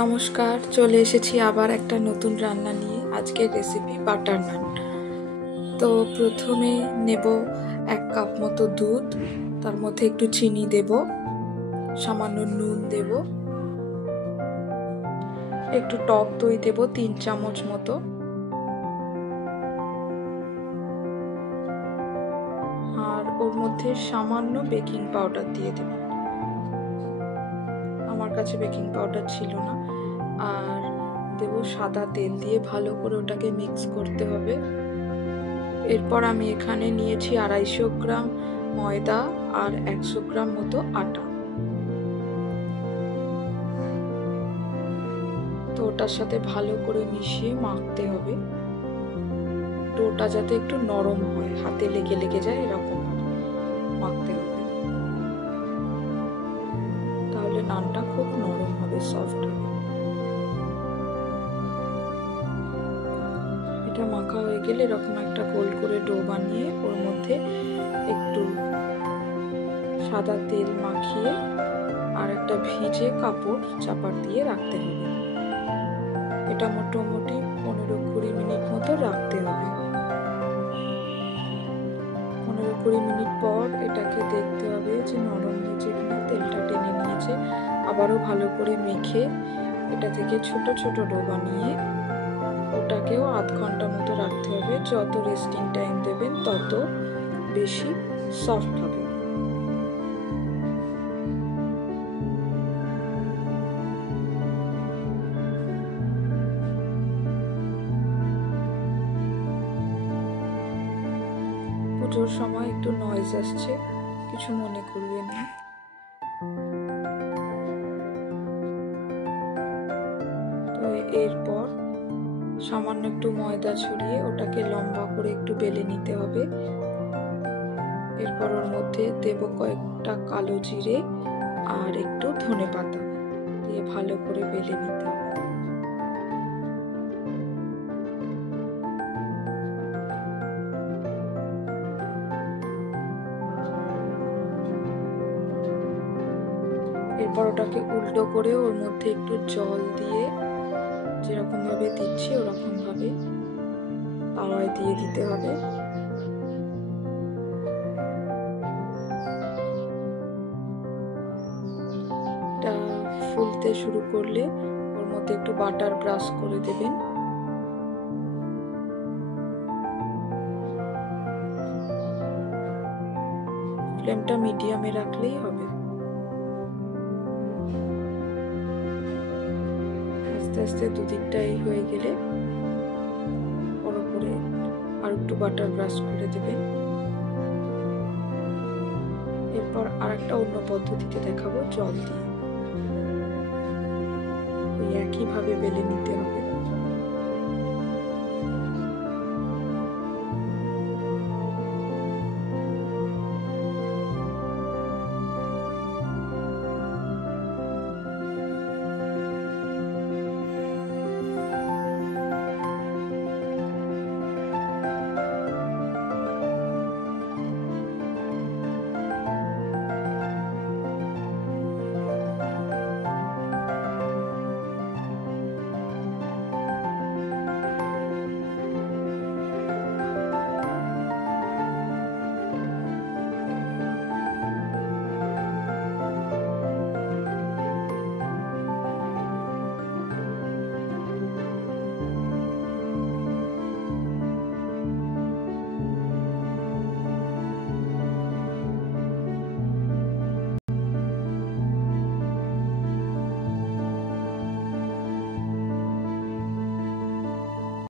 নমস্কার, চলে এসেছি আবার একটা নতুন রান্না নিয়ে। আজকের রেসিপি বাটার নান। তো প্রথমে নেব 1 কাপ মতো দুধ, তার মধ্যে একটু চিনি দেব, সামান্য নুন দেব, একটু টক দই দেব 3 চামচ মতো, আর ওর মধ্যে সামান্য বেকিং পাউডার দিয়ে দেব। আমার কাছে বেকিং পাউডার ছিল না। আর দেব সাদা তেল দিয়ে ভালো করে ওটাকে মিক্স করতে হবে। এরপর আমি এখানে নিয়েছি 250 গ্রাম ময়দা আর 100 গ্রাম মতো আটা। তো ওটার সাথে ভালো করে মিশিয়ে মাখতে হবে। ডোটা যাতে একটু নরম হয়, হাতে লেগে লেগে যায় এরকম মাখতে হবে, তাহলে নানটা খুব নরম হবে, সফট হবে। এটা মাখা হয়ে গেলে এরকম একটা গোল করে ডো বানিয়ে ওর মধ্যে একটু সাদা তেল মাখিয়ে আর একটা ভিজে কাপড় চাপা দিয়ে রাখতে হবে। এটা মোটামুটি 15-20 মিনিট মতো রাখতে হবে। 15-20 মিনিট পর এটাকে দেখতে হবে যে নরম হয়েছে কিনা, তেলটা টেনে নিয়েছে। আবারও ভালো করে মেখে এটা থেকে ছোট ছোট ডো বানিয়ে ওটাকেও আধ ঘন্টা মতো রাখতে হবে। যত রেস্টিং টাইম দেবেন তত বেশি সফট হবে। পুজোর সময় একটু নয়েজ আসছে, কিছু মনে করবেন না। তো এরপর সামান্য একটু ময়দা ছড়িয়ে ওটাকে লম্বা করে একটু বেলে নিতে হবে। এরপর ওর মধ্যে দেব কয়েকটা কালো জিরে আর একটু ধনেপাতা দিয়ে ভালো করে বেলে নিতে হবে। এরপর ওটাকে উল্টো করে ওর মধ্যে একটু জল দিয়ে যেরকম ভাবে দিচ্ছি ওরকম ভাবে তাওয়ায় দিয়ে দিতে হবে। এটা ফুলতে শুরু করলে ওর মধ্যে একটু বাটার ব্রাশ করে দেবেন। ফ্লেমটা মিডিয়ামে রাখলেই হবে। আস্তে আস্তে দুদিকটাই হয়ে গেলে ওর উপরে আর একটু বাটার ব্রাশ করে দেবেন। এরপর আরেকটা অন্য পদ্ধতিতে দেখাবো, জল দিয়ে ওই একইভাবে বেলে নিতে হবে।